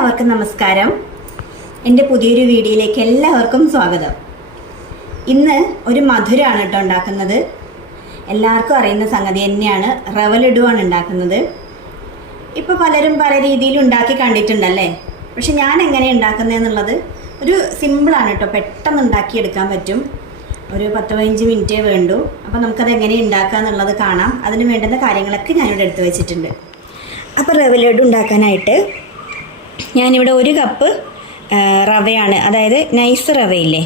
എല്ലാവർക്കും നമസ്കാരം. എൻ്റെ പുതിയൊരു വീഡിയോയിലേക്ക് എല്ലാവർക്കും സ്വാഗതം. ഇന്ന് ഒരു മധുരമാണ് കേട്ടോ ഉണ്ടാക്കുന്നത്. എല്ലാവർക്കും അറിയുന്ന സംഗതി തന്നെയാണ്. റവ ലഡുവാണ് ഉണ്ടാക്കുന്നത്. ഇപ്പോൾ പലരും പല രീതിയിൽ ഉണ്ടാക്കി കണ്ടിട്ടുണ്ടല്ലേ. പക്ഷെ ഞാൻ എങ്ങനെ ഉണ്ടാക്കുന്നതെന്നുള്ളത് ഒരു സിമ്പിളാണ് കേട്ടോ. പെട്ടെന്ന് ഉണ്ടാക്കിയെടുക്കാൻ പറ്റും. ഒരു 10-15 മിനിറ്റേ വേണ്ടൂ. അപ്പോൾ നമുക്കത് എങ്ങനെ ഉണ്ടാക്കുക എന്നുള്ളത് കാണാം. അതിന് വേണ്ടുന്ന കാര്യങ്ങളൊക്കെ ഞാനിവിടെ എടുത്തു വെച്ചിട്ടുണ്ട്. അപ്പോൾ റവ ലഡു ഉണ്ടാക്കാനായിട്ട് ഞാനിവിടെ 1 കപ്പ് റവയാണ്, അതായത് നൈസ് റവയില്ലേ,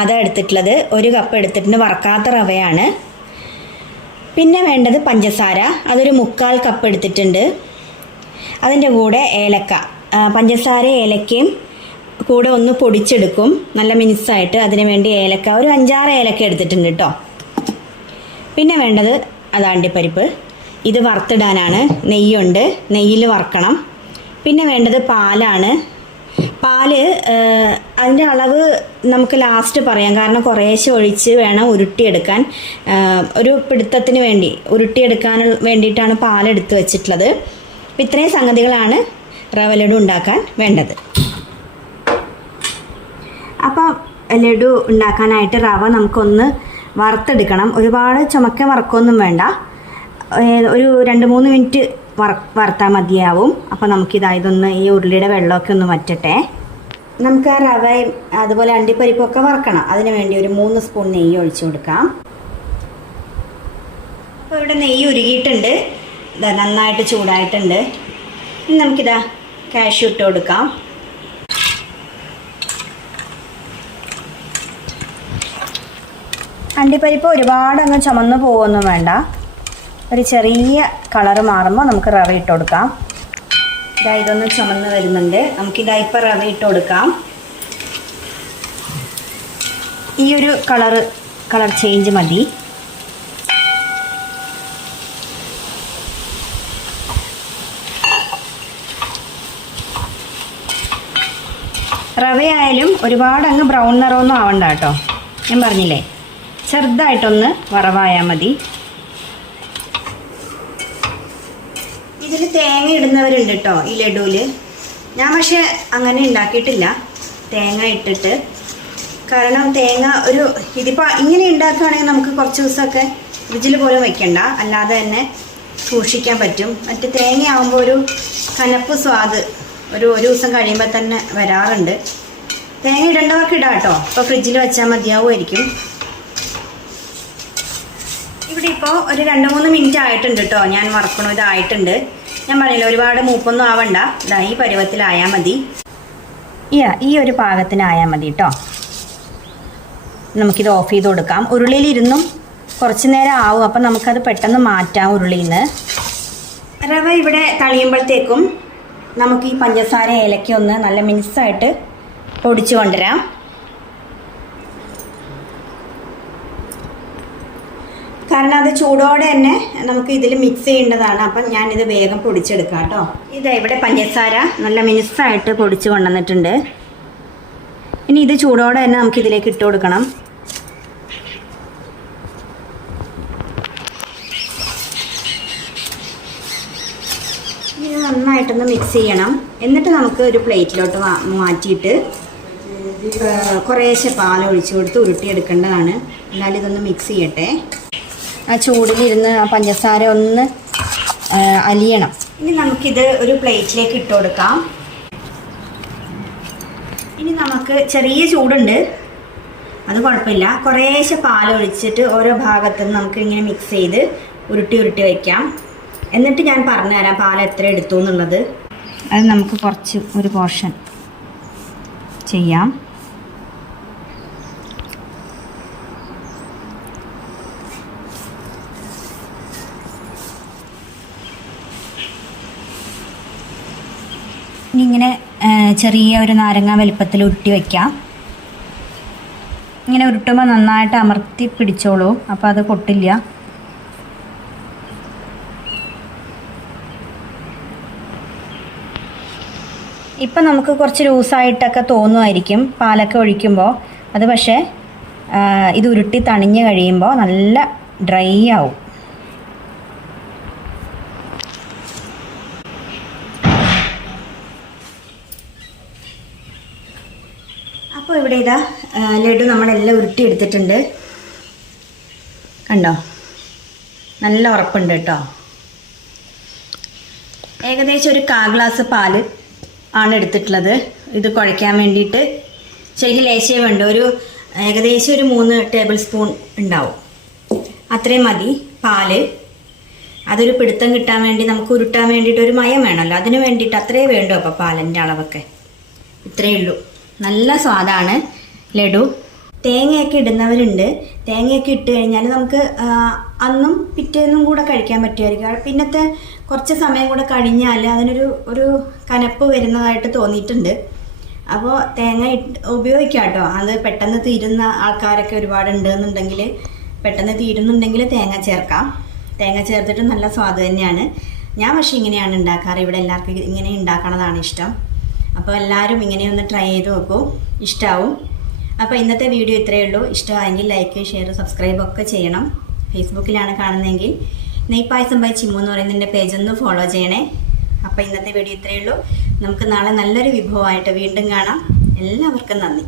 അതാണ് എടുത്തിട്ടുള്ളത്. 1 കപ്പ് എടുത്തിട്ടുണ്ട്. വറക്കാത്ത റവയാണ്. പിന്നെ വേണ്ടത് പഞ്ചസാര, അതൊരു 3/4 കപ്പ് എടുത്തിട്ടുണ്ട്. അതിൻ്റെ കൂടെ ഏലക്ക, പഞ്ചസാര ഏലക്കയും കൂടെ ഒന്ന് പൊടിച്ചെടുക്കും നല്ല മിനുസായിട്ട്. അതിന് വേണ്ടി ഏലക്ക ഒരു 5-6 ഏലക്ക എടുത്തിട്ടുണ്ട് കേട്ടോ. പിന്നെ വേണ്ടത് അത് അണ്ടിപ്പരിപ്പ്, ഇത് വറുത്തിടാനാണ്. നെയ്യുണ്ട്, നെയ്യിൽ വറക്കണം. പിന്നെ വേണ്ടത് പാലാണ്. പാല് അതിൻ്റെ അളവ് നമുക്ക് ലാസ്റ്റ് പറയാം, കാരണം കുറേശ്ശെ ഒഴിച്ച് വേണം ഉരുട്ടിയെടുക്കാൻ. ഒരു പിടുത്തത്തിന് വേണ്ടി ഉരുട്ടിയെടുക്കാൻ വേണ്ടിയിട്ടാണ് പാലെടുത്ത് വെച്ചിട്ടുള്ളത്. അപ്പോൾ ഇത്രയും സംഗതികളാണ് റവ ലഡു ഉണ്ടാക്കാൻ വേണ്ടത്. അപ്പോൾ ലഡു ഉണ്ടാക്കാനായിട്ട് റവ നമുക്കൊന്ന് വറുത്തെടുക്കണം. ഒരുപാട് ചുമക്ക വറക്കൊന്നും വേണ്ട, ഒരു 2-3 മിനിറ്റ് വറുത്താൽ മതിയാവും. അപ്പോൾ നമുക്കിതൊന്ന് ഈ ഉരുളിയുടെ വെള്ളമൊക്കെ ഒന്ന് വറ്റട്ടെ. നമുക്ക് ആ റവയും അതുപോലെ അണ്ടിപ്പരിപ്പൊക്കെ വറക്കണം. അതിന് വേണ്ടി ഒരു 3 സ്പൂൺ നെയ്യ് ഒഴിച്ചു കൊടുക്കാം. അപ്പോൾ ഇവിടെ നെയ്യ് ഉരുകിയിട്ടുണ്ട്, നന്നായിട്ട് ചൂടായിട്ടുണ്ട്. ഇനി നമുക്കിതാ കാഷ്യൂ ഇട്ട് കൊടുക്കാം. അണ്ടിപ്പരിപ്പ് ഒരുപാട് അങ്ങ് ചുമന്ന് പോവൊന്നും വേണ്ട. ഒരു ചെറിയ കളറ് മാറുമ്പോൾ നമുക്ക് റവ ഇട്ട് കൊടുക്കാം. ഇതൊന്ന് ചുമന്ന് വരുന്നുണ്ട്. നമുക്കിതാ ഇപ്പോൾ റവ ഇട്ട് കൊടുക്കാം. ഈ ഒരു കളർ ചേഞ്ച് മതി. റവയായാലും ഒരുപാട് അങ്ങ് ബ്രൗൺ നിറമൊന്നും ആവണ്ട കേട്ടോ. ഞാൻ പറഞ്ഞില്ലേ, ചെറുതായിട്ടൊന്ന് വറവായാൽ മതി. ഇതിൽ തേങ്ങ ഇടുന്നവരുണ്ട് കേട്ടോ ഈ ലഡുവിൽ. ഞാൻ പക്ഷെ അങ്ങനെ ഉണ്ടാക്കിയിട്ടില്ല തേങ്ങ ഇട്ടിട്ട്. കാരണം തേങ്ങ ഇതിപ്പോൾ ഇങ്ങനെ ഉണ്ടാക്കുകയാണെങ്കിൽ നമുക്ക് കുറച്ച് ദിവസമൊക്കെ ഫ്രിഡ്ജിൽ പോലും വെക്കണ്ട, അല്ലാതെ തന്നെ സൂക്ഷിക്കാൻ പറ്റും. മറ്റ് തേങ്ങ ആകുമ്പോൾ ഒരു കനപ്പ് സ്വാദ് ഒരു ദിവസം കഴിയുമ്പോൾ തന്നെ വരാറുണ്ട്. തേങ്ങ ഇടേണ്ടവർക്ക് ഇടാം കേട്ടോ. ഇപ്പോൾ ഫ്രിഡ്ജിൽ വെച്ചാൽ മതിയാവുമായിരിക്കും. ഇവിടെ ഇപ്പോൾ ഒരു 2-3 മിനിറ്റ് ആയിട്ടുണ്ട് കേട്ടോ. ഞാൻ വറക്കണു, ഇതായിട്ടുണ്ട്. ഞാൻ പറഞ്ഞില്ല ഒരുപാട് മൂപ്പൊന്നും ആവണ്ട. ഈ പരുവത്തിലായാൽ മതി. ഈ ഒരു പാകത്തിനായാൽ മതി കേട്ടോ. നമുക്കിത് ഓഫ് ചെയ്ത് കൊടുക്കാം. ഉരുളിയിലിരുന്നും കുറച്ച് നേരം ആവും, അപ്പം നമുക്കത് പെട്ടെന്ന് മാറ്റാം ഉരുളിയിൽ നിന്ന്. റവ ഇവിടെ തളിയുമ്പോഴത്തേക്കും നമുക്ക് ഈ പഞ്ചസാര ഏലക്ക ഒന്ന് നല്ല മിനുസായിട്ട് പൊടിച്ചു കൊണ്ടുവരാം. കാരണം അത് ചൂടോടെ തന്നെ നമുക്ക് ഇതിൽ മിക്സ് ചെയ്യേണ്ടതാണ്. അപ്പം ഞാനിത് വേഗം പൊടിച്ചെടുക്കാം കേട്ടോ. ഇവിടെ പഞ്ചസാര നല്ല മിനുസായിട്ട് പൊടിച്ച് കൊണ്ടുവന്നിട്ടുണ്ട്. ഇനി ഇത് ചൂടോടെ തന്നെ നമുക്കിതിലേക്ക് ഇട്ട് കൊടുക്കണം. ഇത് നന്നായിട്ടൊന്ന് മിക്സ് ചെയ്യണം. എന്നിട്ട് നമുക്ക് ഒരു പ്ലേറ്റിലോട്ട് മാറ്റിയിട്ട് കുറേശ്ശെ പാൽ ഒഴിച്ച് കൊടുത്ത് ഉരുട്ടിയെടുക്കേണ്ടതാണ്. എന്നാലും ഇതൊന്ന് മിക്സ് ചെയ്യട്ടെ. ആ ചൂടിലിരുന്ന് ആ പഞ്ചസാര ഒന്ന് അലിയണം. ഇനി നമുക്കിത് ഒരു പ്ലേറ്റിലേക്ക് ഇട്ട് കൊടുക്കാം. ഇനി നമുക്ക് ചെറിയ ചൂടുണ്ട്, അത് കുഴപ്പമില്ല. കുറേശ്ശെ പാലൊഴിച്ചിട്ട് ഓരോ ഭാഗത്തുനിന്ന് നമുക്ക് ഇങ്ങനെ മിക്സ് ചെയ്ത് ഉരുട്ടി വയ്ക്കാം. എന്നിട്ട് ഞാൻ പറഞ്ഞുതരാം പാൽ എത്ര എടുത്തു എന്നുള്ളത്. അത് നമുക്ക് കുറച്ച് ഒരു പോർഷൻ ചെയ്യാം. ഇനി ഇങ്ങനെ ചെറിയ ഒരു നാരങ്ങ വലിപ്പത്തിൽ ഉരുട്ടി വയ്ക്കാം. ഇങ്ങനെ ഉരുട്ടുമ്പോൾ നന്നായിട്ട് അമർത്തി പിടിച്ചോളൂ, അപ്പോൾ അത് പൊട്ടില്ല. ഇപ്പം നമുക്ക് കുറച്ച് ലൂസായിട്ടൊക്കെ തോന്നുമായിരിക്കും പാലൊക്കെ ഒഴിക്കുമ്പോൾ. അത് പക്ഷേ ഇത് ഉരുട്ടി തണിഞ്ഞ് കഴിയുമ്പോൾ നല്ല ഡ്രൈ ആവും. അപ്പോൾ ഇവിടെ ഇതാ ലഡു നമ്മളെല്ലാം ഉരുട്ടിയെടുത്തിട്ടുണ്ട്. കണ്ടോ, നല്ല ഉറപ്പുണ്ട് കേട്ടോ. ഏകദേശം ഒരു 1/4 ഗ്ലാസ് പാല് ആണ് എടുത്തിട്ടുള്ളത്. ഇത് കുഴയ്ക്കാൻ വേണ്ടിയിട്ട് ശരിക്കും ലേശേ വേണ്ട, ഏകദേശം ഒരു 3 ടേബിൾ സ്പൂൺ ഉണ്ടാവും. അത്രയും മതി പാല്. അതൊരു പിടുത്തം കിട്ടാൻ വേണ്ടി, നമുക്ക് ഉരുട്ടാൻ വേണ്ടിയിട്ട് ഒരു മയം വേണമല്ലോ, അതിന് വേണ്ടിയിട്ട് അത്രയേ വേണ്ടൂ. അപ്പോൾ പാലിൻ്റെ അളവൊക്കെ ഇത്രയേ ഉള്ളൂ. നല്ല സ്വാദാണ് ലഡു. തേങ്ങയൊക്കെ ഇടുന്നവരുണ്ട്. തേങ്ങയൊക്കെ ഇട്ട് കഴിഞ്ഞാൽ നമുക്ക് അന്നും പിറ്റേന്നും കൂടെ കഴിക്കാൻ പറ്റുമായിരിക്കും. പിന്നത്തെ കുറച്ച് സമയം കൂടെ കഴിഞ്ഞാൽ അതിനൊരു കനപ്പ് വരുന്നതായിട്ട് തോന്നിയിട്ടുണ്ട്. അപ്പോൾ തേങ്ങ ഉപയോഗിക്കാം കേട്ടോ. അത് പെട്ടെന്ന് തീരുന്ന ആൾക്കാരൊക്കെ ഒരുപാടുണ്ട് എന്നുണ്ടെങ്കിൽ, പെട്ടെന്ന് തീരുന്നുണ്ടെങ്കിൽ തേങ്ങ ചേർക്കാം. തേങ്ങ ചേർത്തിട്ട് നല്ല സ്വാദ് തന്നെയാണ്. ഞാൻ പക്ഷേ ഇങ്ങനെയാണ് ഉണ്ടാക്കാറ്. ഇവിടെ എല്ലാവർക്കും ഇങ്ങനെ ഉണ്ടാക്കണതാണ് ഇഷ്ടം. അപ്പോൾ എല്ലാവരും ഇങ്ങനെയൊന്ന് ട്രൈ ചെയ്ത് നോക്കൂ, ഇഷ്ടമാവും. അപ്പോൾ ഇന്നത്തെ വീഡിയോ ഇത്രയേ ഉള്ളൂ. ഇഷ്ടമായെങ്കിൽ ലൈക്ക്, ഷെയർ, സബ്സ്ക്രൈബ് ഒക്കെ ചെയ്യണം. ഫേസ്ബുക്കിലാണ് കാണുന്നതെങ്കിൽ നെയ്പായസം ബൈ ചിമ്മു എന്ന് പറയുന്നതിൻ്റെ പേജൊന്ന് ഫോളോ ചെയ്യണേ. അപ്പോൾ ഇന്നത്തെ വീഡിയോ ഇത്രയേ ഉള്ളൂ. നമുക്ക് നാളെ നല്ലൊരു വിഭവമായിട്ട് വീണ്ടും കാണാം. എല്ലാവർക്കും നന്ദി.